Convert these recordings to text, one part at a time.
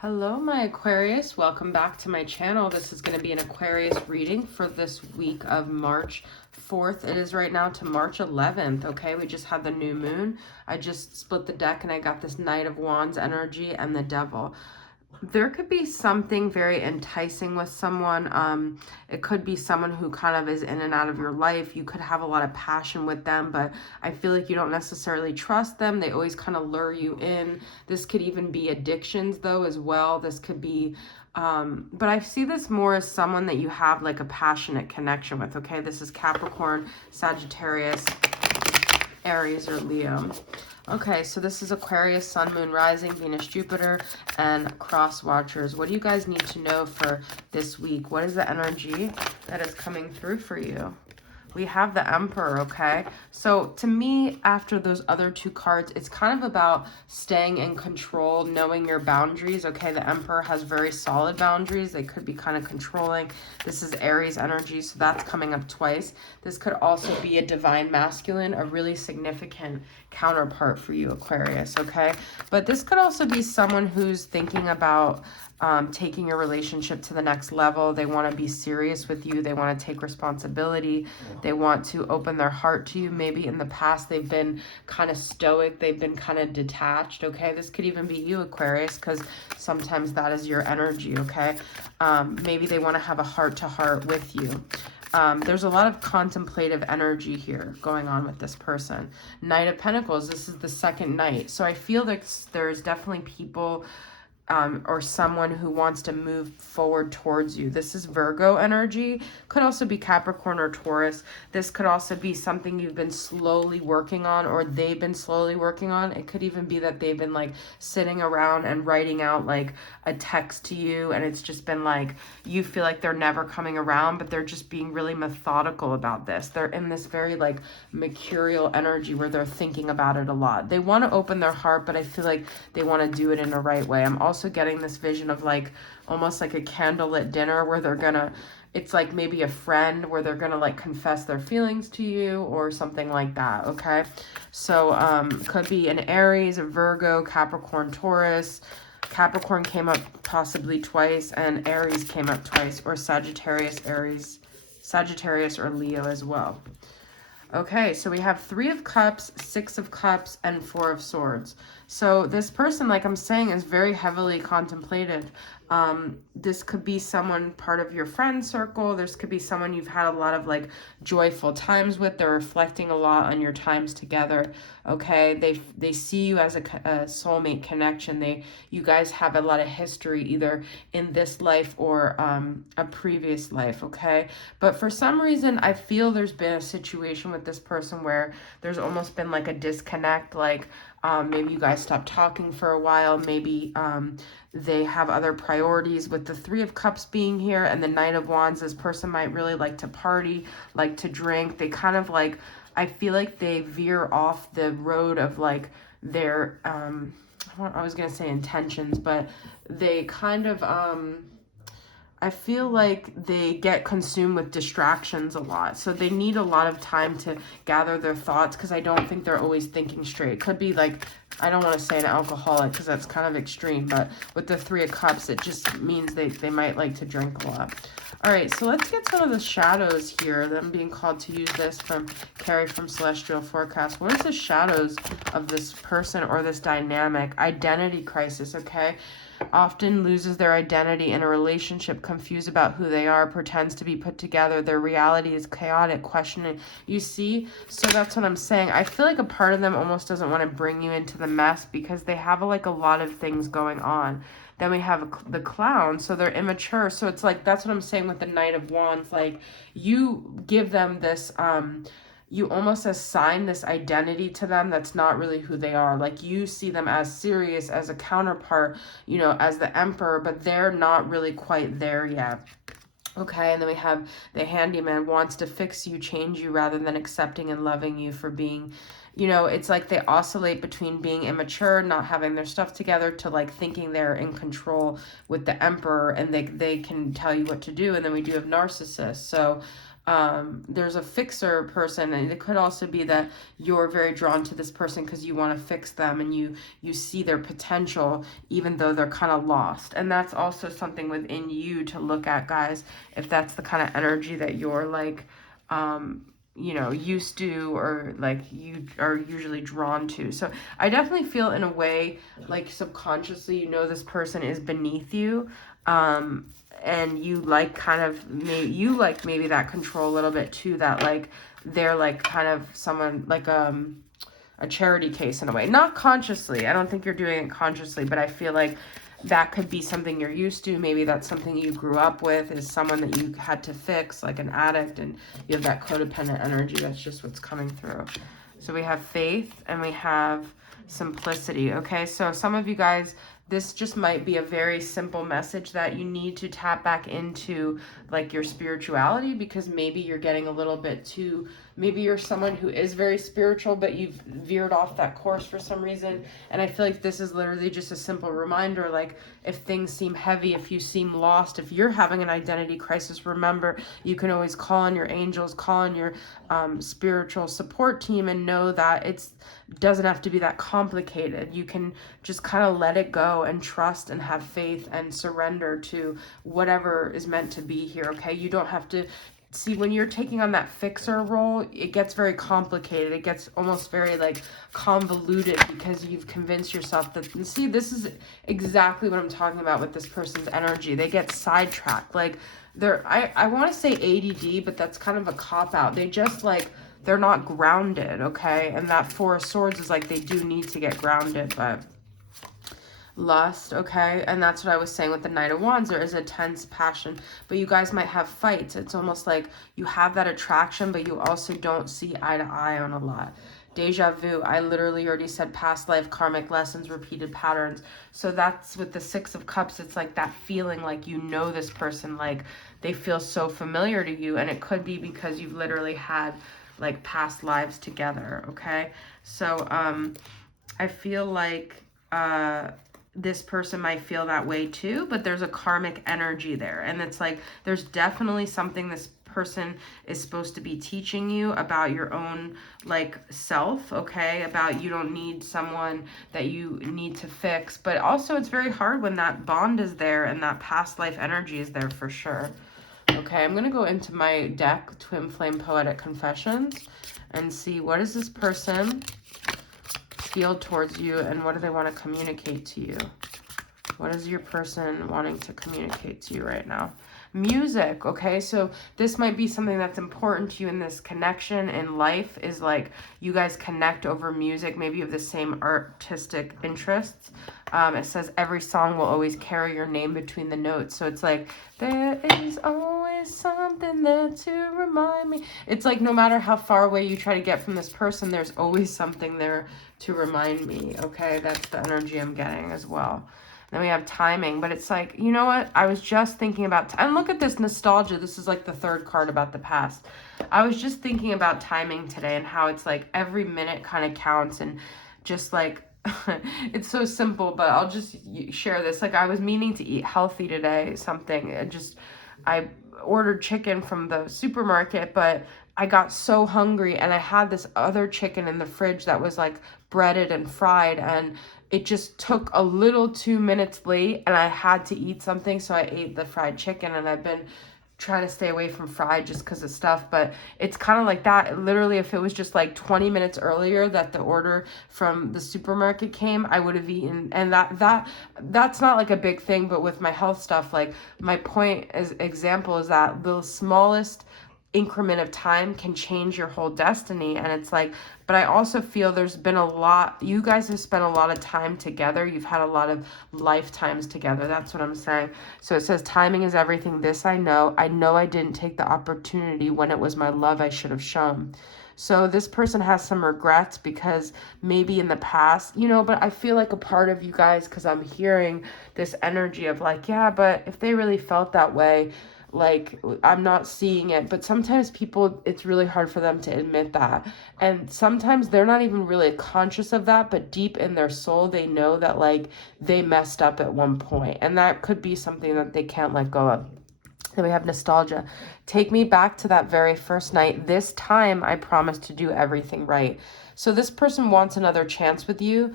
Hello, my Aquarius. Welcome back to my channel. This is going to be an Aquarius reading for this week of March 4th. It is right now to March 11th, okay? We just had the new moon. I just split the deck and I got this Knight of Wands energy and the Devil. There could be something very enticing with someone. It could be someone who kind of is in and out of your life. You could have a lot of passion with them, but I feel like you don't necessarily trust them. They always kind of lure you in. This could even be addictions though as well. This could be but I see this more as someone that you have like a passionate connection with, okay? This is Capricorn, Sagittarius, Aries, or Leo. Okay, so this is Aquarius, Sun, Moon, Rising, Venus, Jupiter, and Cross Watchers. What do you guys need to know for this week? What is the energy that is coming through for you? We have the Emperor, okay? So to me, after those other two cards, it's kind of about staying in control, knowing your boundaries, okay? The Emperor has very solid boundaries. They could be kind of controlling. This is Aries energy, so that's coming up twice. This could also be a divine masculine, a really significant counterpart for you, Aquarius, okay? But this could also be someone who's thinking about taking your relationship to the next level. They want to be serious with you. They want to take responsibility. They want to open their heart to you. Maybe in the past they've been kind of stoic. They've been kind of detached, okay? This could even be you, Aquarius, because sometimes that is your energy, okay? Maybe they want to have a heart-to-heart with you. There's a lot of contemplative energy here going on with this person. Knight of Pentacles, this is the second night. So I feel like there's definitely people or someone who wants to move forward towards you. This is Virgo energy. Could also be Capricorn or Taurus. This could also be something you've been slowly working on or they've been slowly working on. It could even be that they've been like sitting around and writing out like a text to you and it's just been like, you feel like they're never coming around, but they're just being really methodical about this. They're in this very like mercurial energy where they're thinking about it a lot. They want to open their heart, but I feel like they want to do it in the right way. I'm also getting this vision of like almost like a candlelit dinner where they're gonna, it's like maybe a friend where they're gonna like confess their feelings to you or something like that, okay? So could be an Aries, a Virgo, Capricorn, Taurus. Capricorn came up possibly twice and Aries came up twice, or Sagittarius, Aries, Sagittarius or Leo as well. Okay, so we have 3 of Cups, 6 of Cups, and 4 of Swords. So this person, like I'm saying, is very heavily contemplative. This could be someone part of your friend circle. This could be someone you've had a lot of like joyful times with. They're reflecting a lot on your times together. Okay, they see you as a soulmate connection. You guys have a lot of history either in this life or a previous life. Okay, but for some reason I feel there's been a situation with this person where there's almost been like a disconnect, like maybe you guys stopped talking for a while, maybe they have other priorities. With the 3 of Cups being here and the Knight of Wands, this person might really like to party, like to drink. They kind of like, I feel like they veer off the road of like their I was gonna say intentions, but they kind of I feel like they get consumed with distractions a lot. So they need a lot of time to gather their thoughts because I don't think they're always thinking straight. It could be like, I don't want to say an alcoholic because that's kind of extreme, but with the 3 of Cups, it just means they might like to drink a lot. All right, so let's get some of the shadows here. I'm being called to use this from Carrie from Celestial Forecast. What is the shadows of this person or this dynamic? Identity crisis, okay? Often loses their identity in a relationship, confused about who they are, pretends to be put together. Their reality is chaotic, questioning. You see? So that's what I'm saying. I feel like a part of them almost doesn't want to bring you into the mess because they have like a lot of things going on. Then we have the Clown, so they're immature. So it's like, that's what I'm saying with the Knight of Wands. Like, you give them this, you almost assign this identity to them that's not really who they are. Like, you see them as serious, as a counterpart, you know, as the Emperor, but they're not really quite there yet. Okay, and then we have the Handyman, wants to fix you, change you, rather than accepting and loving you for being, you know, it's like they oscillate between being immature, not having their stuff together, to like thinking they're in control with the Emperor and they can tell you what to do. And then we do have Narcissists. So there's a fixer person, and it could also be that you're very drawn to this person because you want to fix them, and you see their potential even though they're kind of lost. And that's also something within you to look at, guys, if that's the kind of energy that you're like you know, used to, or like you are usually drawn to. So I definitely feel in a way like subconsciously, you know, this person is beneath you. And you like kind of, maybe that control a little bit too, that like they're like kind of someone like a charity case in a way, not consciously. I don't think you're doing it consciously, but I feel like that could be something you're used to. Maybe that's something you grew up with, is someone that you had to fix, like an addict, and you have that codependent energy. That's just what's coming through. So we have faith and we have simplicity. Okay, so some of you guys, this just might be a very simple message that you need to tap back into, like your spirituality, because maybe you're getting a little bit too, maybe you're someone who is very spiritual, but you've veered off that course for some reason. And I feel like this is literally just a simple reminder, like if things seem heavy, if you seem lost, if you're having an identity crisis, remember, you can always call on your angels, call on your spiritual support team, and know that it doesn't have to be that complicated. You can just kind of let it go and trust and have faith and surrender to whatever is meant to be here. Okay, you don't have to see, when you're taking on that fixer role, it gets very complicated. It gets almost very like convoluted, because you've convinced yourself that, see, this is exactly what I'm talking about with this person's energy. They get sidetracked. Like I want to say ADD, but that's kind of a cop out. They just like, they're not grounded. Okay. And that Four of Swords is like, they do need to get grounded, but lust, okay? And that's what I was saying with the Knight of Wands. There is a tense passion, but you guys might have fights. It's almost like you have that attraction, but you also don't see eye to eye on a lot. Deja vu, I literally already said past life, karmic lessons, repeated patterns. So that's with the Six of Cups. It's like that feeling like you know this person, like they feel so familiar to you, and it could be because you've literally had like past lives together, okay? So I feel like this person might feel that way too, but there's a karmic energy there. And it's like, there's definitely something this person is supposed to be teaching you about your own like self, okay? About you don't need someone that you need to fix, but also it's very hard when that bond is there and that past life energy is there for sure. Okay, I'm going to go into my deck, Twin Flame Poetic Confessions, and see what is this person feel towards you, and what do they want to communicate to you? What is your person wanting to communicate to you right now? Music, okay? So this might be something that's important to you in this connection in life, is like you guys connect over music. Maybe you have the same artistic interests. It says every song will always carry your name between the notes. So it's like, there is always something there to remind me. It's like no matter how far away you try to get from this person, there's always something there to remind me, okay? That's the energy I'm getting as well. Then we have timing, but it's like, you know what? I was just thinking about, and look at this nostalgia. This is like the third card about the past. I was just thinking about timing today, and how it's like every minute kind of counts, and just like, it's so simple, but I'll just share this. Like I was meaning to eat healthy today, I ordered chicken from the supermarket, but I got so hungry, and I had this other chicken in the fridge that was like breaded and fried, and it just took a little 2 minutes late, and I had to eat something, so I ate the fried chicken. And I've been trying to stay away from fried just because of stuff, but it's kind of like that. Literally, if it was just like 20 minutes earlier that the order from the supermarket came, I would have eaten. And that's not like a big thing, but with my health stuff, like my point as example is that the smallest increment of time can change your whole destiny. And it's like, but I also feel there's been a lot, you guys have spent a lot of time together. You've had a lot of lifetimes together. That's what I'm saying. So it says timing is everything. This I know I didn't take the opportunity when it was my love I should have shown. So this person has some regrets because maybe in the past, you know, but I feel like a part of you guys, because I'm hearing this energy of like, yeah, but if they really felt that way, like I'm not seeing it. But sometimes people, it's really hard for them to admit that, and sometimes they're not even really conscious of that, but deep in their soul they know that like they messed up at one point, and that could be something that they can't let go of. Then we have nostalgia. Take me back to that very first night. This time I promise to do everything right. So this person wants another chance with you.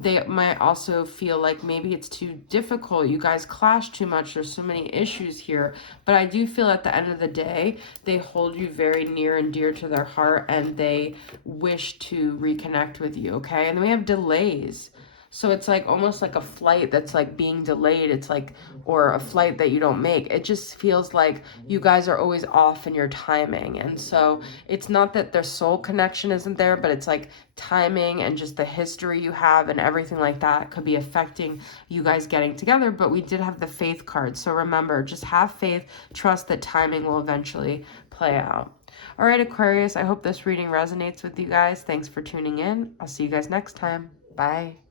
They might also feel like maybe it's too difficult. You guys clash too much. There's so many issues here. But I do feel at the end of the day, they hold you very near and dear to their heart, and they wish to reconnect with you, okay? And then we have delays. So it's like almost like a flight that's like being delayed. It's like, or a flight that you don't make. It just feels like you guys are always off in your timing. And so it's not that their soul connection isn't there, but it's like timing and just the history you have and everything like that could be affecting you guys getting together. But we did have the faith card. So remember, just have faith, trust that timing will eventually play out. All right, Aquarius, I hope this reading resonates with you guys. Thanks for tuning in. I'll see you guys next time. Bye.